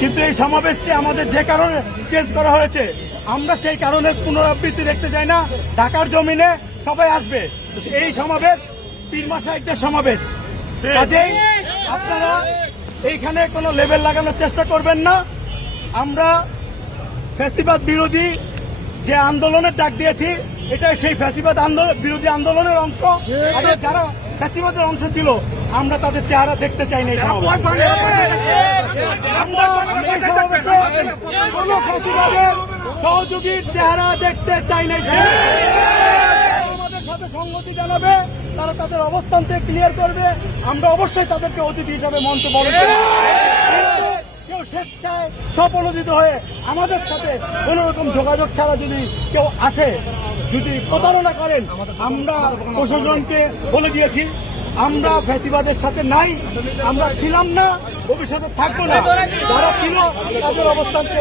কিন্তু এই সমাবেশটি আমাদের যে কারণে চেঞ্জ করা হয়েছে, আমরা সেই কারণের পুনরাবৃত্তি দেখতে চাই না। ঢাকার জমিনে সবাই আসবে, এই সমাবেশ পীর মাশায়েখদের সমাবেশ। কাজেই আপনারা এইখানে কোনো লেবেল লাগানোর চেষ্টা করবেন না। আমরা ফ্যাসিবাদ বিরোধী যে আন্দোলনের ডাক দিয়েছি, এটাই সেই ফ্যাসিবাদ বিরোধী আন্দোলনের অংশ। আমরা যারা ফ্যাসিবাদের অংশ ছিল, আমরা তাদের চেহারা দেখতে চাই না। কোন ফ্যাসিবাদের সহযোগীর চেহারা দেখতে চাই না। আমাদের সাথে সংগতি জানাবে, তারা তাদের অবস্থানকে ক্লিয়ার করবে। আমরা অবশ্যই তাদেরকে অতিথি হিসাবে মঞ্চে বরণ করব। কেউ স্বেচ্ছায় স্বপ্রণোদিত হয়ে আমাদের সাথে কোন রকম যোগাযোগ ছাড়া যদি কেউ আসে, যদি প্রতারণা করেন, আমরা প্রশাসনকে বলে দিয়েছি আমরা ফ্যাসিবাদের সাথে নাই, আমরা ছিলাম না, ভবিষ্যতে থাকবো না। যারা ছিল তাদের অবস্থানকে